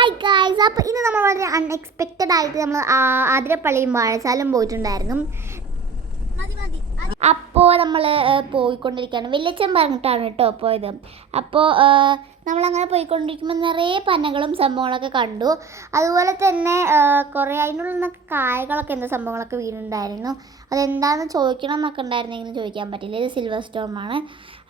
Hi guys, അപ്പോൾ ഇന്ന് നമ്മൾ വളരെ അൺഎക്സ്പെക്റ്റഡ് ആയിട്ട് നമ്മൾ ആതിരപ്പള്ളിയും വാഴച്ചാലും പോയിട്ടുണ്ടായിരുന്നു. അപ്പോൾ നമ്മൾ പോയിക്കൊണ്ടിരിക്കുകയാണ്. വലിയച്ഛൻ പറഞ്ഞിട്ടാണ് കേട്ടോ പോയത്. അപ്പോൾ നമ്മളങ്ങനെ പോയിക്കൊണ്ടിരിക്കുമ്പോൾ നിറയെ പനകളും സംഭവങ്ങളൊക്കെ കണ്ടു. അതുപോലെ തന്നെ കുറേ അതിനുള്ളിൽ നിന്നൊക്കെ കായകളൊക്കെ എന്താ സംഭവങ്ങളൊക്കെ വീണുണ്ടായിരുന്നു. അതെന്താണെന്ന് ചോദിക്കണം എന്നൊക്കെ ഉണ്ടായിരുന്നെങ്കിലും ചോദിക്കാൻ പറ്റില്ല. ഇത് സിൽവർ സ്റ്റോമാണ്.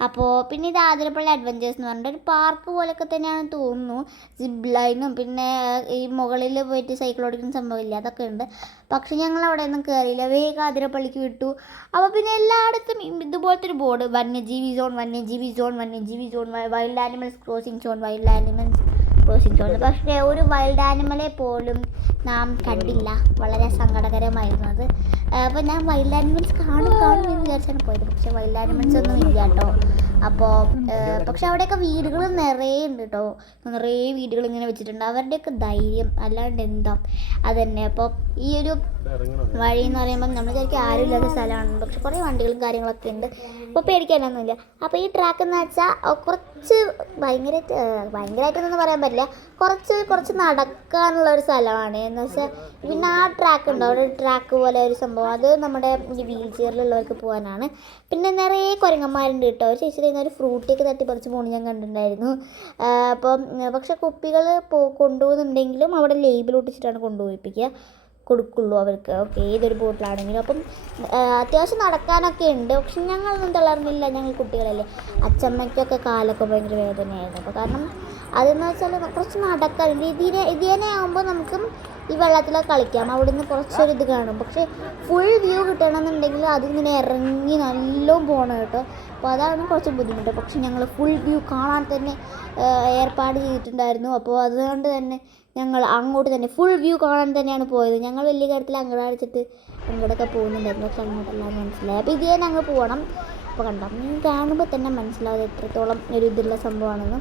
അപ്പോൾ പിന്നെ ഇത് ആതിരപ്പള്ളി അഡ്വഞ്ചേഴ്സ് എന്ന് പറഞ്ഞിട്ട് ഒരു പാർക്ക് പോലെയൊക്കെ തന്നെയാണെന്ന് തോന്നുന്നു. സിപ്പ് ലൈനും പിന്നെ ഈ മുകളിൽ പോയിട്ട് സൈക്കിൾ ഓടിക്കുന്ന സംഭവമില്ല, അതൊക്കെ ഉണ്ട്. പക്ഷെ ഞങ്ങൾ അവിടെ ഒന്നും കയറിയില്ല, വേഗം ആതിരപ്പള്ളിക്ക് വിട്ടു. അപ്പോൾ പിന്നെ എല്ലായിടത്തും ഇതുപോലത്തെ ഒരു ബോർഡ്, വന്യജീവി സോൺ, വന്യജീവി സോൺ, വന്യജീവി zone, wild animals crossing zone, wild animals crossing zone. പക്ഷേ ഒരു വൈൽഡ് ആനിമലെ പോലും നാം കണ്ടില്ല. വളരെ സങ്കടകരമായിരുന്നു അത്. അപ്പോൾ ഞാൻ വൈൽഡ് ആനിമൽസ് കാണും എന്ന് വിചാരിച്ചാണ് പോയത്. പക്ഷേ വൈൽഡ് ആനിമൽസ് ഒന്നും ഇല്ല കേട്ടോ. അപ്പോൾ പക്ഷെ അവിടെയൊക്കെ വീടുകൾ നിറയെ ഉണ്ട് കേട്ടോ. നിറയെ വീടുകൾ ഇങ്ങനെ വെച്ചിട്ടുണ്ട്. അവരുടെയൊക്കെ ധൈര്യം അല്ലാണ്ട് എന്താ അതന്നെ. അപ്പോൾ ഈ ഒരു വഴി എന്ന് പറയുമ്പോൾ നമ്മൾ വിചാരിക്കും ആരും ഇല്ലാത്ത സ്ഥലമാണ്, പക്ഷെ കുറേ വണ്ടികളും കാര്യങ്ങളൊക്കെ ഉണ്ട്. അപ്പോൾ പേടിക്കാനൊന്നുമില്ല. അപ്പോൾ ഈ ട്രാക്ക് എന്ന് വെച്ചാൽ കുറച്ച് ഭയങ്കരമായിട്ടൊന്നും പറയാൻ പറ്റില്ല, കുറച്ച് നടക്കാനുള്ള ഒരു സ്ഥലമാണ്. എന്ന് വെച്ചാൽ പിന്നെ ആ ട്രാക്ക് ഉണ്ട്, അവിടെ ട്രാക്ക് പോലെ ഒരു സംഭവം, അത് നമ്മുടെ ഈ വീൽ ചെയറിലുള്ളവർക്ക് പോകാനാണ്. പിന്നെ നിറയെ കുരങ്ങന്മാരുണ്ട് കേട്ടോ. ഒരു ചേച്ചി ഒരു ഫ്രൂട്ടിയൊക്കെ തട്ടിപ്പറിച്ച് പോകുന്നത് ഞാൻ കണ്ടിട്ടുണ്ടായിരുന്നു. അപ്പം പക്ഷെ കുപ്പികൾ കൊണ്ടുപോകുന്നുണ്ടെങ്കിലും അവിടെ ലേബിൾ ഒട്ടിച്ചിട്ടാണ് കൊടുക്കുള്ളൂ അവർക്ക്. ഓക്കെ, ഏതൊരു ബോട്ടിലാണെങ്കിലും. അപ്പം അത്യാവശ്യം നടക്കാനൊക്കെ ഉണ്ട്. പക്ഷെ ഞങ്ങളൊന്നും തളർന്നില്ല, ഞങ്ങൾ കുട്ടികളല്ലേ. അച്ചമ്മയ്ക്കൊക്കെ കാലൊക്കെ ഭയങ്കര വേദനയായിരുന്നു. അപ്പോൾ കാരണം അതെന്ന് വെച്ചാൽ കുറച്ച് നടക്കാൻ ഇതിനെ ആകുമ്പോൾ നമുക്ക് ഈ വെള്ളത്തിലൊക്കെ കളിക്കാം. അവിടെ നിന്ന് കുറച്ചൊരിത് കാണും. പക്ഷേ ഫുൾ വ്യൂ കിട്ടണമെന്നുണ്ടെങ്കിൽ അതിങ്ങനെ ഇറങ്ങി നല്ലോണം പോകണം കേട്ടോ. അപ്പോൾ അതാണ് കുറച്ച് ബുദ്ധിമുട്ട്. പക്ഷെ ഞങ്ങൾ ഫുൾ വ്യൂ കാണാൻ തന്നെ ഏർപ്പാട് ചെയ്തിട്ടുണ്ടായിരുന്നു. അപ്പോൾ അതുകൊണ്ട് തന്നെ ഞങ്ങൾ അങ്ങോട്ട് തന്നെ ഫുൾ വ്യൂ കാണാൻ തന്നെയാണ് പോയത്. ഞങ്ങൾ വലിയ കാര്യത്തിൽ അങ്ങോട്ടടിച്ചിട്ട് അങ്ങോട്ടൊക്കെ പോകുന്നുണ്ടായിരുന്നു. പക്ഷെ അങ്ങോട്ടെല്ലാം മനസ്സിലായി. അപ്പോൾ ഇതേ ഞങ്ങൾ പോകണം. അപ്പോൾ കണ്ടോ, കാണുമ്പോൾ തന്നെ മനസ്സിലാവും എത്രത്തോളം ഒരു ഇതുള്ള സംഭവമാണെന്ന്.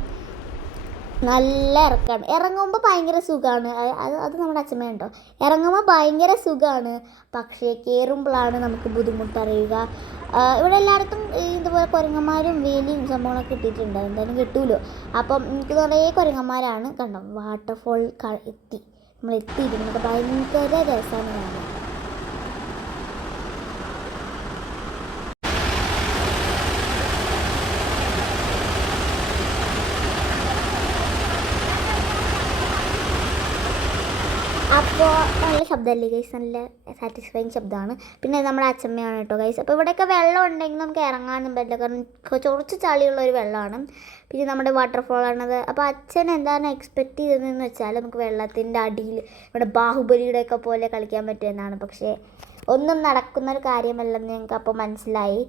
നല്ല ഇറക്കമാണ്. ഇറങ്ങുമ്പോൾ ഭയങ്കര സുഖമാണ്. അത് നമ്മുടെ അച്ഛമ്മ കേട്ടോ. ഇറങ്ങുമ്പോൾ ഭയങ്കര സുഖമാണ്, പക്ഷേ കയറുമ്പോഴാണ് നമുക്ക് ബുദ്ധിമുട്ടറിയുക. ഇവിടെ എല്ലായിടത്തും ഇതുപോലെ കുരങ്ങന്മാരും വേലിയും സംഭവങ്ങളൊക്കെ കിട്ടിയിട്ടുണ്ട്. എന്തായാലും കിട്ടുമല്ലോ. അപ്പം എനിക്ക് നിറയെ കുരങ്ങന്മാരാണ്. കണ്ടോ, വാട്ടർഫോൾ നമ്മൾ എത്തിയിരുന്നത് ഭയങ്കര രസമാണ് കാണാൻ. അപ്പോൾ നല്ല ശബ്ദമല്ലേ ഗൈസ്, നല്ല സാറ്റിസ്ഫൈങ് ശബ്ദമാണ്. പിന്നെ നമ്മുടെ അച്ഛമ്മയാണ് കേട്ടോ ഗൈസ്. അപ്പോൾ ഇവിടെയൊക്കെ വെള്ളം ഉണ്ടെങ്കിൽ നമുക്ക് ഇറങ്ങാനും പറ്റില്ല, കാരണം കുറച്ച് ചളിയുള്ള ഒരു വെള്ളമാണ്. പിന്നെ നമ്മുടെ വാട്ടർഫോളാണത്. അപ്പോൾ അച്ഛൻ എന്താണ് എക്സ്പെക്റ്റ് ചെയ്തതെന്ന് വെച്ചാൽ നമുക്ക് വെള്ളത്തിൻ്റെ അടിയിൽ ഇവിടെ ബാഹുബലിയുടെയൊക്കെ പോലെ കളിക്കാൻ പറ്റുമെന്നാണ്. പക്ഷേ ഒന്നും നടക്കുന്നൊരു കാര്യമല്ലെന്ന് ഞങ്ങൾക്ക് അപ്പോൾ മനസ്സിലായി.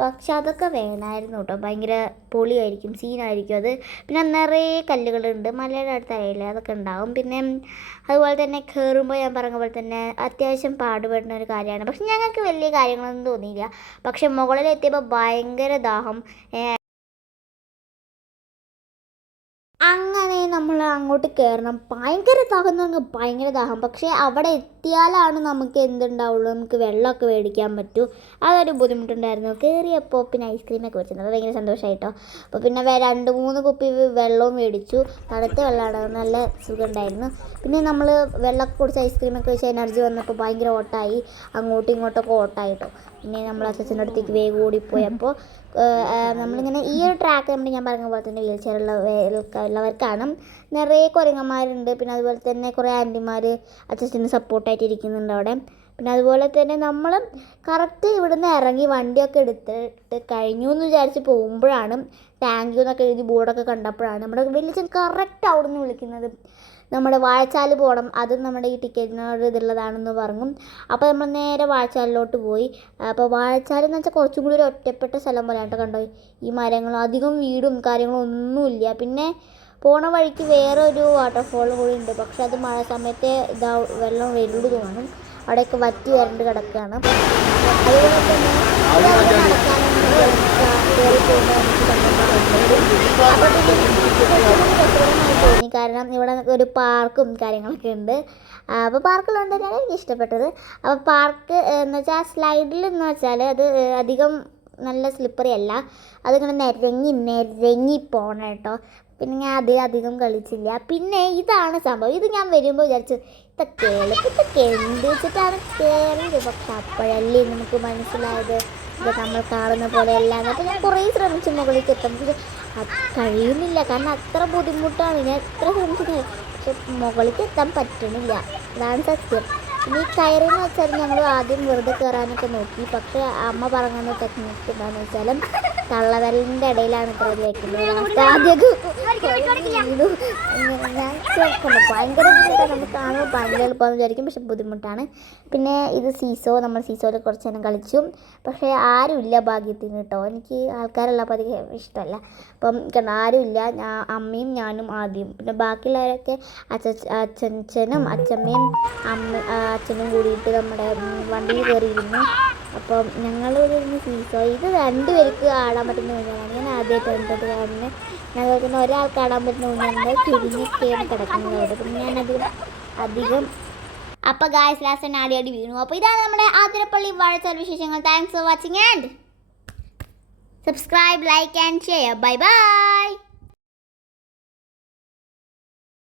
പക്ഷെ അതൊക്കെ വേണമായിരുന്നു കേട്ടോ. ഭയങ്കര പൊളിയായിരിക്കും, സീനായിരിക്കും അത്. പിന്നെ നിറയെ കല്ലുകളുണ്ട്, മലയുടെ അടുത്തായില്ലേ, അതൊക്കെ ഉണ്ടാവും. പിന്നെ അതുപോലെ തന്നെ കയറുമ്പോൾ ഞാൻ പറഞ്ഞ പോലെ തന്നെ അത്യാവശ്യം പാടുപെടുന്ന ഒരു കാര്യമാണ്. പക്ഷെ ഞങ്ങൾക്ക് വലിയ കാര്യങ്ങളൊന്നും തോന്നിയില്ല. പക്ഷെ മുകളിലെത്തിയപ്പോൾ ഭയങ്കര ദാഹം. അങ്ങനെ നമ്മൾ അങ്ങോട്ട് കയറണം. ഭയങ്കര ദാഹം എന്ന് പറഞ്ഞാൽ ഭയങ്കര ദാഹം. പക്ഷേ അവിടെ എത്തിയാലാണ് നമുക്ക് എന്തുണ്ടാവുള്ളൂ, നമുക്ക് വെള്ളമൊക്കെ മേടിക്കാൻ പറ്റൂ. അതൊരു ബുദ്ധിമുട്ടുണ്ടായിരുന്നു. കയറിയപ്പോൾ പിന്നെ ഐസ്ക്രീമൊക്കെ വെച്ചിട്ടുണ്ട്, അത് ഭയങ്കര സന്തോഷമായിട്ടോ. അപ്പോൾ പിന്നെ 2-3 കുപ്പി വെള്ളവും മേടിച്ചു. തണുത്ത വെള്ളമാണ്, നല്ല സുഖമുണ്ടായിരുന്നു. പിന്നെ നമ്മൾ വെള്ളമൊക്കെ കുടിച്ച് ഐസ്ക്രീമൊക്കെ വെച്ച് എനർജി വന്നപ്പോൾ ഭയങ്കര ഓട്ടമായി, അങ്ങോട്ടും ഇങ്ങോട്ടൊക്കെ ഓട്ടമായിട്ടോ. പിന്നെ നമ്മൾ അച്ഛൻ്റെ അടുത്തേക്ക് വേഗം ഓടിപ്പോയപ്പോൾ നമ്മളിങ്ങനെ ഈ ഒരു ട്രാക്ക് ഞാൻ പറഞ്ഞ പോലെ തന്നെ വീൽ ചെയറുള്ളവർക്കാണ്. നിറയെ കുരങ്ങന്മാരുണ്ട്. പിന്നെ അതുപോലെ തന്നെ കുറേ ആൻറ്റിമാർ അച്ഛന് സപ്പോർട്ടായിട്ട് ഇരിക്കുന്നുണ്ട് അവിടെ. പിന്നെ അതുപോലെ തന്നെ നമ്മൾ കറക്റ്റ് ഇവിടുന്ന് ഇറങ്ങി വണ്ടിയൊക്കെ എടുത്തിട്ട് കഴിഞ്ഞു എന്ന് വിചാരിച്ച് പോകുമ്പോഴാണ് താങ്ക് യു എന്നൊക്കെ എഴുതി ബോർഡൊക്കെ കണ്ടപ്പോഴാണ് നമ്മുടെ വലിയച്ഛൻ കറക്റ്റ് അവിടെ നിന്ന് വിളിക്കുന്നത്. നമ്മുടെ വാഴച്ചാൽ പോകണം, അതും നമ്മുടെ ഈ ടിക്കറ്റിനോട് ഇതുള്ളതാണെന്ന് പറഞ്ഞു. അപ്പോൾ നമ്മൾ നേരെ വാഴച്ചാലിലോട്ട് പോയി. അപ്പോൾ വാഴച്ചാൽ എന്ന് വെച്ചാൽ കുറച്ചും കൂടി ഒരു ഒറ്റപ്പെട്ട സ്ഥലം പോലെയാട്ടോ. കണ്ടോ, ഈ മരങ്ങളും അധികം വീടും കാര്യങ്ങളും ഒന്നുമില്ല. പിന്നെ പോണ വഴിക്ക് വേറെ ഒരു വാട്ടർഫോൾ കൂടി ഉണ്ട്. പക്ഷെ അത് മഴ സമയത്തെ വെള്ളം വരുള്ളൂ തോന്നും. അവിടെയൊക്കെ വറ്റി വരണ്ട് കിടക്കുകയാണ്. അതുപോലെ തന്നെ തോന്നി, കാരണം ഇവിടെ ഒരു പാർക്കും കാര്യങ്ങളൊക്കെ ഉണ്ട്. അപ്പോൾ പാർക്കിലുണ്ടെന്നാണ് എനിക്ക് ഇഷ്ടപ്പെട്ടത്. അപ്പോൾ പാർക്ക് എന്ന് വെച്ചാൽ സ്ലൈഡിൽ എന്ന് വെച്ചാൽ അത് അധികം നല്ല സ്ലിപ്പറി അല്ല, അതിങ്ങനെ നിരങ്ങി പോകണം കേട്ടോ. പിന്നെ ഞാൻ അത് അധികം കളിച്ചില്ല. പിന്നെ ഇതാണ് സംഭവം. ഇത് ഞാൻ വരുമ്പോൾ വിചാരിച്ചു ഇതൊക്കെ എന്ത് വെച്ചിട്ടാണ് കയറിയത്. പക്ഷെ അപ്പോഴല്ലേ നമുക്ക് മനസ്സിലായത് ഇത് നമ്മൾ കാണുന്ന പോലെ അല്ലാന്ന്. അപ്പോൾ ഞാൻ കുറേ ശ്രമിച്ചു മുകളിലേക്ക് എത്താൻ. പക്ഷേ അത് കഴിയുന്നില്ല, കാരണം അത്ര ബുദ്ധിമുട്ടാണ്. ഞാൻ എത്ര ശ്രമിച്ചില്ല, പക്ഷെ മുകളിലേക്ക് എത്താൻ പറ്റണില്ല. അതാണ് സത്യം. പിന്നെ ഈ കയറെന്ന് വെച്ചാൽ ഞങ്ങൾ ആദ്യം വെറുതെ കയറാനൊക്കെ നോക്കി. പക്ഷേ അമ്മ പറഞ്ഞ ടെക്നിക്ക് എന്താണെന്ന് വെച്ചാൽ തള്ളവിരലിൻ്റെ ഇടയിലാണ് ഇത്ര വെക്കുന്നത്. ആദ്യമൊക്കെ ഭയങ്കര ബുദ്ധിമുട്ടാണ്. നമുക്ക് കാണുമ്പോൾ ഭയങ്കര എളുപ്പമെന്ന് വിചാരിക്കും, പക്ഷെ ബുദ്ധിമുട്ടാണ്. പിന്നെ ഇത് സീസോ, നമ്മൾ സീസോയിൽ കുറച്ച് നേരം കളിച്ചു. പക്ഷേ ആരുമില്ല ഭാഗ്യത്തിന് കേട്ടോ. എനിക്ക് ആൾക്കാരുള്ളപ്പോൾ അധികം ഇഷ്ടമല്ല. അപ്പം ആരുമില്ല, അമ്മയും ഞാനും ആദ്യം. പിന്നെ ബാക്കിയുള്ളവരൊക്കെ അച്ഛനും അച്ഛമ്മയും അച്ഛനും കൂടിയിട്ട് നമ്മുടെ വണ്ടിയിൽ കയറിയിരുന്നു. അപ്പം ഞങ്ങളിവിടെ ഇരുന്ന് സീസോ, ഇത് 2 പേർക്ക് ആടാൻ പറ്റുന്ന ഊഞ്ഞാലാണ്. ഞാൻ ആദ്യമായിട്ട് കണ്ടത്. കാരണം ഞങ്ങൾക്ക് തന്നെ ഒരാൾക്ക് ആടാൻ പറ്റുന്ന ഊഞ്ഞാലുണ്ട്, തിരിഞ്ഞൊക്കെയാണ് കിടക്കുന്നത് അവിടെ. പിന്നെ അധികം അപ്പോൾ ഗായ്സ് ലാസ്റ്റ് ആടി വീണു. അപ്പോൾ ഇതാണ് നമ്മുടെ ആതിരപ്പള്ളി വാഴച്ചാൽ വിശേഷങ്ങൾ. Thanks for watching and subscribe, like and share. Bye bye.